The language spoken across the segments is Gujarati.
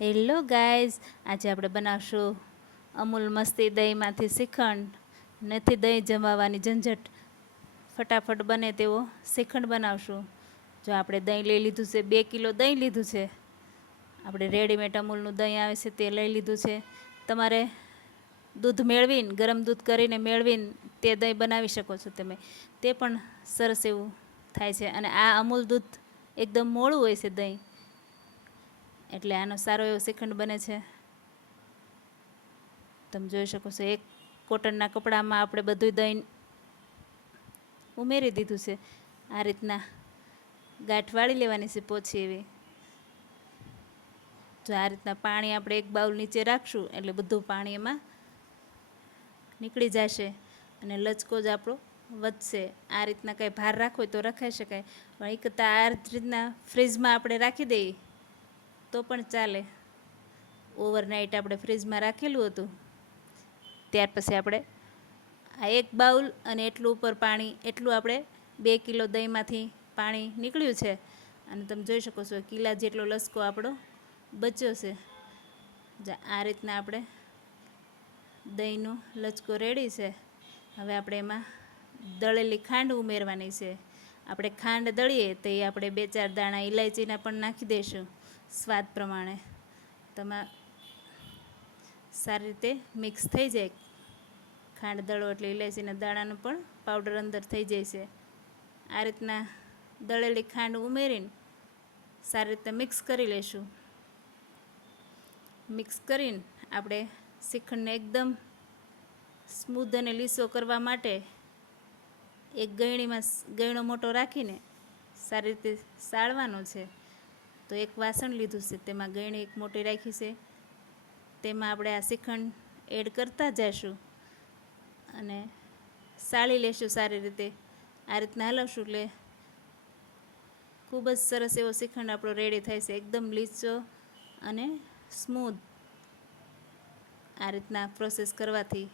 હેલો ગાઈઝ, આજે આપણે બનાવશું અમૂલ મસ્તી દહીંમાંથી શ્રીખંડ. નથી દહીં જમાવાની, ઝંઝટ. ફટાફટ બને તેવો શ્રીખંડ બનાવશું. જો આપણે દહીં લઈ લીધું છે, બે કિલો દહીં લીધું છે. આપણે રેડીમેડ અમૂલનું દહીં આવે છે, તે લઈ લીધું છે. તમારે દૂધ મેળવીને, ગરમ દૂધ કરીને મેળવીને તે દહીં બનાવી શકો છો તમે. તે પણ સરસ એવું થાય છે. અને આ અમૂલ દૂધ એકદમ મોળું હોય છે દહીં. એટલે આનો સારો એવો શ્રીખંડ બને છે. તમે જોઈ શકો છો, એક કોટનના કપડામાં આપણે બધું દહીં ઉમેરી દીધું છે. આ રીતના ગાંઠ વાળી લેવાની છે પોછી એવી. જો આ રીતના પાણી આપણે એક બાઉલ નીચે રાખશું એટલે બધું પાણી એમાં નીકળી જશે અને લચકો જ આપણો વધશે. આ રીતના કંઈ ભાર રાખવો હોય તો રખાઈ શકાય. પણ એક આ રીતના ફ્રીજમાં આપણે રાખી દઈએ. તો પણ ચાલે. ઓવરનાઇટ આપણે ફ્રીજમાં રાખેલું હતું. ત્યાર પછી આપણે આ એક બાઉલ અને એટલું ઉપર પાણી, એટલું આપણે બે કિલો દહીંમાંથી પાણી નીકળ્યું છે. અને તમે જોઈ શકો છો કિલા જેટલો લસકો આપણો બચ્યો છે. આ રીતના આપણે દહીંનો લચકો રેડી છે. હવે આપણે એમાં દળેલી ખાંડ ઉમેરવાની છે. આપણે ખાંડ દળીએ તો એ આપણે બે ચાર દાણા ઇલાયચીના પણ નાખી દઈશું. સ્વાદ પ્રમાણે તમા સારી રીતે મિક્સ થઈ જાય. ખાંડ, દળો એટલે ઇલાયચીના દાણાનો પણ પાવડર અંદર થઈ જાય છે. આ રીતના દળેલી ખાંડ ઉમેરીને સારી રીતે મિક્સ કરી લઈશું મિક્સ કરીને આપણે શ્રીખંડને એકદમ સ્મૂધ અને લીસો કરવા માટે એક ગયણીમાં ગયણો મોટો રાખીને સારી રીતે સાળવાનો છે. તો એક વાસણ લીધું છે, તેમાં ગળણી એક મોટી રાખી છે. તેમાં આપણે આ શ્રીખંડ એડ કરતા જઈશું અને સાળી લેશું સારી રીતે. આ રીતના હલાવશું એટલે ખૂબ જ સરસ એવો શ્રીખંડ આપણો રેડી થાય છે, એકદમ લીચો અને સ્મૂધ આ રીતના પ્રોસેસ કરવાથી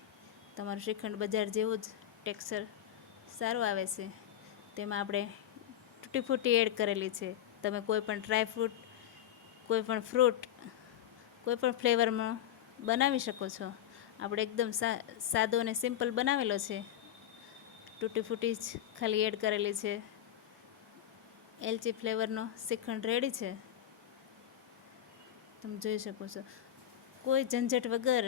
તમારું શ્રીખંડ બજાર જેવું જ ટેક્સચર સારું આવે છે. તેમાં આપણે તૂટી ફૂટી એડ કરેલી છે. તમે કોઈ પણ ડ્રાય ફ્રૂટ કોઈ પણ ફ્રૂટ કોઈ પણ ફ્લેવરમાં બનાવી શકો છો. આપણે એકદમ સાદો અને સિમ્પલ બનાવેલો છે. તૂટી ફૂટી જ ખાલી એડ કરેલી છે. એલચી ફ્લેવરનો શ્રીખંડ રેડી છે. તમે જોઈ શકો છો. કોઈ ઝંઝટ વગર,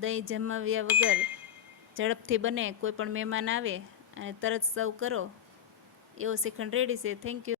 દહીં જમાવ્યા વગર ઝડપથી બને, કોઈ પણ મહેમાન આવે અને તરત સર્વ કરો, એવો શ્રીખંડ રેડી છે. Thank you